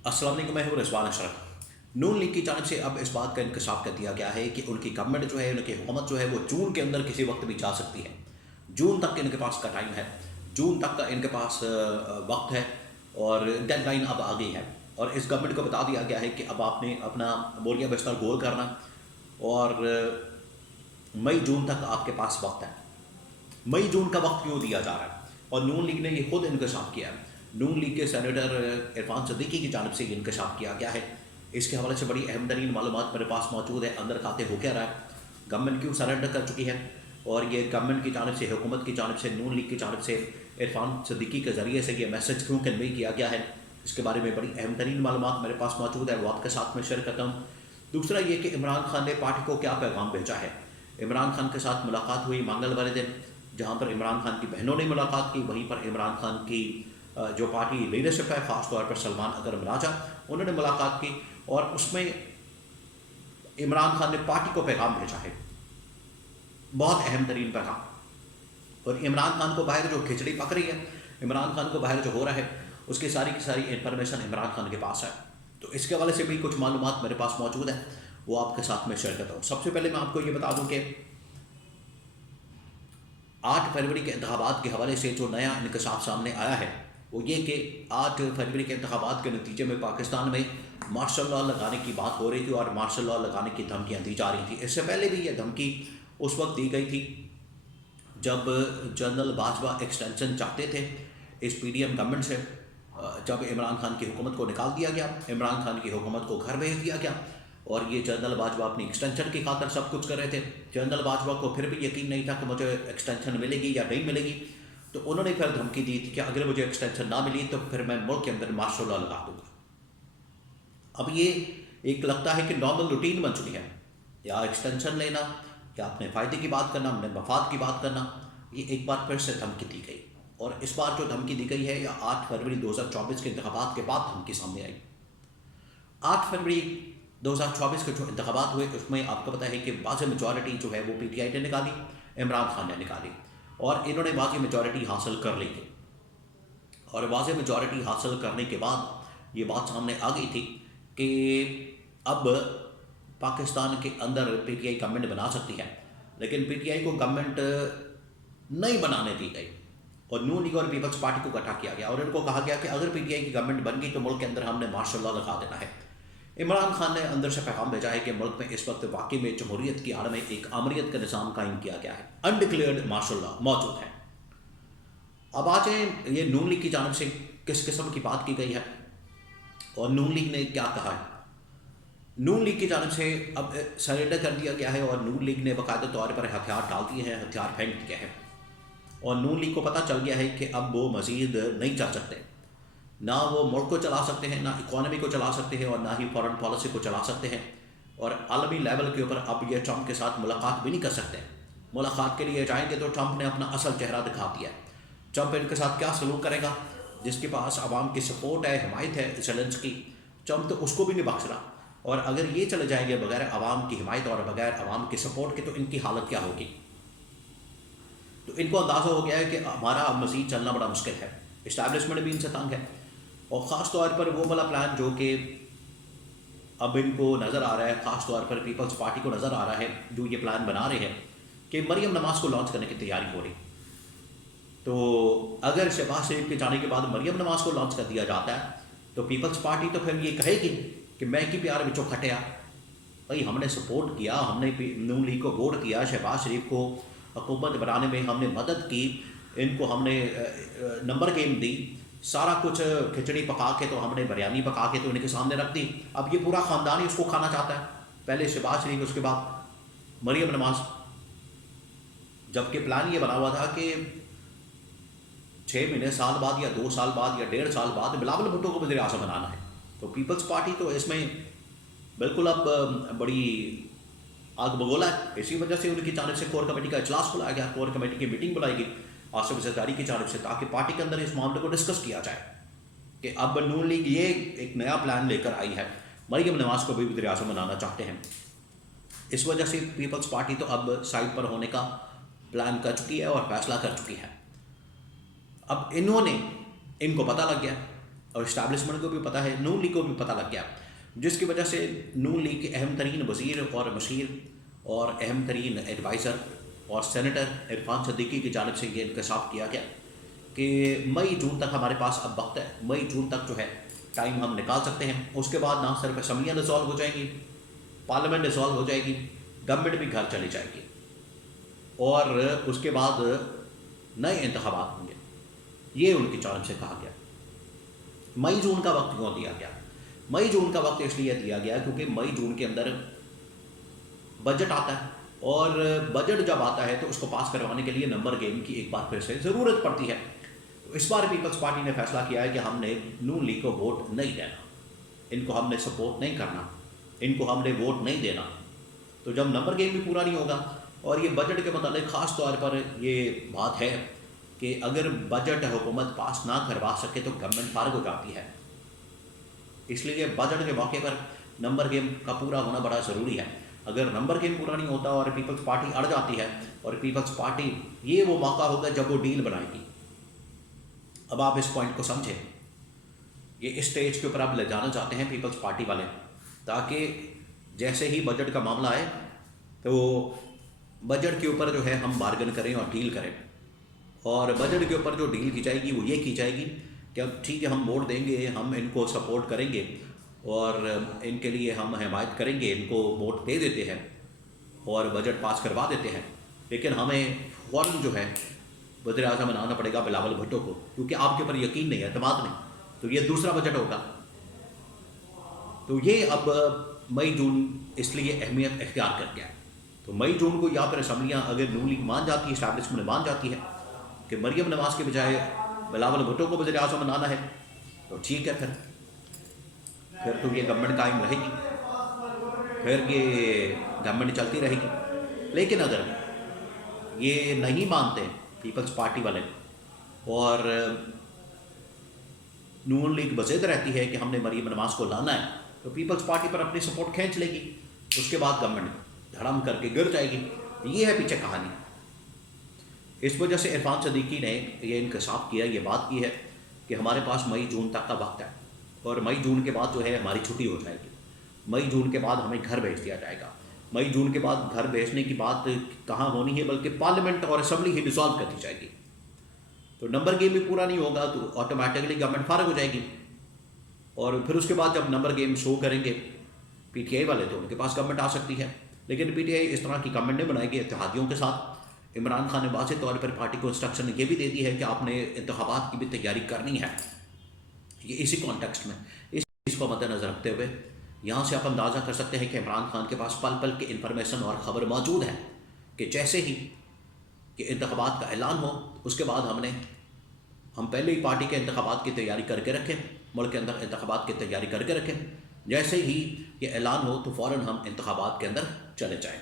अस्सलाम वालेकुम, मैं हूँ रिजवान अशरफ। नून लीग की जानिब से अब इस बात का इंकशाफ कर दिया गया है कि उनकी गवर्नमेंट जो है, उनकी हुकूमत जो है, वो जून के अंदर किसी वक्त भी जा सकती है। जून तक इनके पास का टाइम है, जून तक का इनके पास वक्त है और डेडलाइन अब आ गई है। और इस गवर्नमेंट को बता दिया गया है कि अब आपने अपना बोरिया बिस्तर गोल करना और मई जून तक आपके पास वक्त है। मई जून का वक्त क्यों दिया जा रहा है? और नून लीग ने ये खुद इंकशाफ किया है। नून लीग के सेनेटर इरफान सदीकी की जानिब से ये इंकशाफ किया गया है। इसके हवाले से बड़ी अहम तरीन मालूमात मेरे पास मौजूद है। अंदर खाते हो क्या रहा है, गवर्नमेंट क्यों सरेंडर कर चुकी है, और ये गवर्नमेंट की जानिब से, हुकूमत की जानिब से, नून लीग की जानिब से इरफान सदीकी के ज़रिए से ये मैसेज क्यों कन्वे किया गया है, इसके बारे में बड़ी अहम तरीन मालूमात मेरे पास मौजूद है, वो आपके साथ में शेयर करता हूँ। दूसरा ये कि इमरान खान ने पार्टी को क्या पैगाम भेजा है। इमरान खान के साथ मुलाकात हुई मंगल वाले दिन, जहाँ पर इमरान खान की बहनों ने मुलाकात की। वहीं पर इमरान खान की जो पार्टी लीडरशिप है, ख़ास तौर पर सलमान अकरम राजा, उन्होंने मुलाकात की और उसमें इमरान खान ने पार्टी को पैगाम भेजा है, बहुत अहम तरीन पैगाम। और इमरान खान को बाहर जो खिचड़ी पक रही है, इमरान खान को बाहर जो हो रहा है, उसकी सारी की सारी इंफॉर्मेशन इमरान खान के पास है। तो इसके हवाले से भी कुछ मालूमात मेरे पास मौजूद है, वो आपके साथ में शेयर करता हूँ। सबसे पहले मैं आपको ये बता दूँ कि 8 फरवरी के इंतखाबात के हवाले से जो नया इंकशाफ सामने आया है वो ये कि 8 फरवरी के इंतखाबात के नतीजे में पाकिस्तान में मार्शल लॉ लगाने की बात हो रही थी और मार्शल लॉ लगाने की धमकियाँ दी जा रही थी। इससे पहले भी ये धमकी उस वक्त दी गई थी जब जनरल बाजवा एक्सटेंशन चाहते थे इस पीडीएम गवर्नमेंट से। जब इमरान खान की हुकूमत को निकाल दिया गया, इमरान खान की हुकूमत को घर भेज दिया गया और ये जनरल बाजवा अपनी एक्सटेंशन की खातर सब कुछ कर रहे थे। जनरल बाजवा को फिर भी यकीन नहीं था कि मुझे एक्सटेंशन मिलेगी या नहीं मिलेगी, तो उन्होंने फिर धमकी दी थी कि अगर मुझे एक्सटेंशन ना मिली तो फिर मैं मुल्क के अंदर मार्शल लॉ लगा दूंगा। अब ये एक लगता है कि नॉर्मल रूटीन बन चुकी है, या एक्सटेंशन लेना या अपने फ़ायदे की बात करना, अपने मफाद की बात करना। ये एक बार फिर से धमकी दी गई और इस बार जो धमकी दी गई है, या 8 फरवरी 2024 के इंतखाबात के बाद धमकी सामने आई। 8 फरवरी 2024 के जो इंतखाबात हुए उसमें आपको पता है कि वाज़ मेजॉरिटी जो है वो पीटीआई ने निकाली, इमरान खान ने निकाली और इन्होंने वाज़ मेजॉरिटी हासिल कर ली थी। और वाज़ मेजॉरिटी हासिल करने के बाद ये बात सामने आ गई थी कि अब पाकिस्तान के अंदर पीटीआई गवर्नमेंट बना सकती है, लेकिन पीटीआई को गवर्नमेंट नहीं बनाने दी गई और नून लीग और पीपल्स पार्टी को इकट्ठा किया गया और इनको कहा गया कि अगर पीटीआई की गवर्नमेंट बन गई तो मुल्क के अंदर हमने मार्शल लॉ लगा देना है। इमरान खान ने अंदर से पैगाम भेजा है कि मुल्क में इस वक्त वाकई में जमहूरियत की आड़ में एक आमरीत का निज़ाम कायम किया गया है, अनडिक्लेयर्ड मार्शल लॉ मौजूद है। अब आ जाए ये नून लीग की जानिब से किस किस्म की बात की गई है और नून लीग ने क्या कहा है। नून लीग की जानिब से अब सरेंडर कर दिया गया है और नून लीग ने बाकायदा तौर पर हथियार डाल दिए हैं, हथियार फेंक दिए हैं और नून लीग को पता चल गया है कि अब वो मज़ीद नहीं चल सकते, ना वो मुल्क को चला सकते हैं, ना इकॉनमी को चला सकते हैं और ना ही फॉरेन पॉलिसी को चला सकते हैं। और आलमी लेवल के ऊपर अब ये ट्रंप के साथ मुलाकात भी नहीं कर सकते। मुलाकात के लिए जाएंगे तो ट्रंप ने अपना असल चेहरा दिखा दिया है। ट्रंप इनके साथ क्या सलूक करेगा, जिसके पास आवाम की सपोर्ट है, हिमायत है ज़ेलेंस्की, ट्रंप तो उसको भी नहीं बख्श रहा। और अगर ये चले जाएंगे बगैर आवाम की हिमायत और बगैर आवाम की सपोर्ट के तो इनकी हालत क्या होगी। तो इनको अंदाज़ा हो गया है कि हमारा अब मज़ीद चलना बड़ा मुश्किल है, इस्टेब्लिशमेंट भी इनसे तंग है और ख़ास तौर पर वो वाला प्लान जो कि अब इनको नज़र आ रहा है, ख़ास तौर पर पीपल्स पार्टी को नज़र आ रहा है, जो ये प्लान बना रहे हैं कि मरियम नवाज़ को लॉन्च करने की तैयारी हो रही। तो अगर शहबाज शरीफ के जाने के बाद मरियम नवाज़ को लॉन्च कर दिया जाता है तो पीपल्स पार्टी तो फिर ये कहेगी कि मैं कि प्यार बिचो खटिया, भाई हमने सपोर्ट किया, हमने नून लीग को वोट किया, शहबाज शरीफ को हुकूमत बनाने में हमने मदद की, इनको हमने नंबर गेम दी, सारा कुछ खिचड़ी पका के तो हमने बिरयानी पका के तो इनके सामने रख दी। अब ये पूरा ख़ानदान ही उसको खाना चाहता है, पहले शहबाज शरीफ उसके बाद मरियम नवाज़। जबकि प्लान ये बना हुआ था कि 6 महीने साल बाद या 2 साल बाद या 1.5 साल बाद बिलावल भुट्टो को वज़ीर आज़म बनाना है। तो पीपल्स पार्टी तो इसमें बिल्कुल अब बड़ी आग बगोला है। इसी वजह से उनकी जानिब से कोर कमेटी का इजलास बुलाया गया, कोर कमेटी की मीटिंग बुलाएगी आसिफ ज़रदारी की जानिब से, ताकि पार्टी के अंदर इस मामले को डिस्कस किया जाए कि अब नून लीग ये एक नया प्लान लेकर आई है, मरियम नवाज़ को भी वज़ीर आज़म बनाना चाहते हैं। इस वजह से पीपल्स पार्टी तो अब साइड पर होने का प्लान कर चुकी है और फैसला कर चुकी है। अब इनको पता लग गया और इस्टेब्लिशमेंट को भी पता है, नून लीग को भी पता लग गया, जिसकी वजह से नून लीग के अहम तरीन वज़ीर और मशीर और अहम तरीन एडवाइज़र और सेनेटर इरफान सदीकी की जानिब से ये इंकशाफ किया गया कि मई जून तक हमारे पास अब वक्त है, मई जून तक जो है टाइम हम निकाल सकते हैं। उसके बाद ना सिर्फ असम्बलियाँ डिसॉल्व हो जाएंगी, पार्लियामेंट डिसॉल्व हो जाएगी, गवर्नमेंट भी घर चली जाएगी और उसके बाद नए इंतखाबात होंगे। ये उनकी जानिब से कहा गया। मई जून का वक्त क्यों दिया गया? मई जून का वक्त इसलिए दिया गया क्योंकि मई जून के अंदर बजट आता है और बजट जब आता है तो उसको पास करवाने के लिए नंबर गेम की एक बार फिर से ज़रूरत पड़ती है। तो इस बार पीपल्स पार्टी ने फैसला किया है कि हमने नून लीग को वोट नहीं देना, इनको हमने सपोर्ट नहीं करना, इनको हमने वोट नहीं देना। तो जब नंबर गेम भी पूरा नहीं होगा और ये बजट के मतलब ख़ास तौर पर ये बात है कि अगर बजट हुकूमत पास ना करवा सके तो गवर्नमेंट फारग हो जाती है। इसलिए बजट के मौके पर नंबर गेम का पूरा होना बड़ा ज़रूरी है। अगर नंबर गेम पूरा नहीं होता और पीपल्स पार्टी अड़ जाती है और पीपल्स पार्टी, ये वो मौका होगा जब वो डील बनाएगी। अब आप इस पॉइंट को समझें, ये इस स्टेज के ऊपर आप ले जाना चाहते हैं पीपल्स पार्टी वाले, ताकि जैसे ही बजट का मामला आए तो बजट के ऊपर जो है हम बार्गन करें और डील करें। और बजट के ऊपर जो डील की जाएगी वो ये की जाएगी कि अब ठीक है, हम वोट देंगे, हम इनको सपोर्ट करेंगे और इनके लिए हम हिमायत करेंगे, इनको वोट दे देते हैं और बजट पास करवा देते हैं, लेकिन हमें फ़ौरन जो है वज़ीर आज़म बनाना पड़ेगा बिलावल भुट्टो को, क्योंकि आपके ऊपर यकीन नहीं है, एतमाद नहीं। तो ये दूसरा बजट होगा। तो ये अब मई जून इसलिए अहमियत इख्तियार कर गया है। तो मई जून को या फिर असम्बलियाँ अगर नून लीग मान जाती है, इस्टेब्लिशमेंट मान जाती है कि मरियम नवाज़ के बजाय बिलावल भुट्टो को वज़ीर आज़म बनाना है, तो ठीक है, फिर तो ये गवर्नमेंट कायम रहेगी, फिर ये गवर्नमेंट चलती रहेगी। लेकिन अगर ये नहीं मानते पीपल्स पार्टी वाले और नून लीग बज़िद रहती है कि हमने मरियम नवाज़ को लाना है, तो पीपल्स पार्टी पर अपनी सपोर्ट खींच लेगी, उसके बाद गवर्नमेंट धड़म करके गिर जाएगी। ये है पीछे कहानी। इस वजह से इरफान सदीकी ने ये इंकशाफ किया, ये बात की है कि हमारे पास मई जून तक का वक्त है और मई जून के बाद जो है हमारी छुट्टी हो जाएगी। मई जून के बाद हमें घर भेज दिया जाएगा। मई जून के बाद घर भेजने की बात कहाँ होनी है, बल्कि पार्लियामेंट और असम्बली ही डिसॉल्व कर दी जाएगी। तो नंबर गेम भी पूरा नहीं होगा तो ऑटोमेटिकली गवर्नमेंट फारग हो जाएगी और फिर उसके बाद जब नंबर गेम शो करेंगे पीटीआई वाले तो उनके पास गवर्नमेंट आ सकती है। लेकिन पीटीआई इस तरह की गवर्नमेंट नहीं बनाएगी इत्तेहादियों के साथ। इमरान खान ने वाज़ेह तौर पर पार्टी को इंस्ट्रक्शन ये भी दे दी है कि आपने इंतखाबात की भी तैयारी करनी है। ये इसी कॉन्टेक्स्ट में इस चीज़ को मद्देनज़र रखते हुए यहाँ से आप अंदाज़ा कर सकते हैं कि इमरान खान के पास पल पल की इन्फॉर्मेशन और ख़बर मौजूद है कि जैसे ही कि इंतखाबात का ऐलान हो उसके बाद हम पहले ही पार्टी के इंतखाबात की तैयारी करके रखें, मुल्क के अंदर इंतखाबात की तैयारी करके रखें। जैसे ही ये ऐलान हो तो फ़ौरन हम इंतखाबात के अंदर चले जाएँ।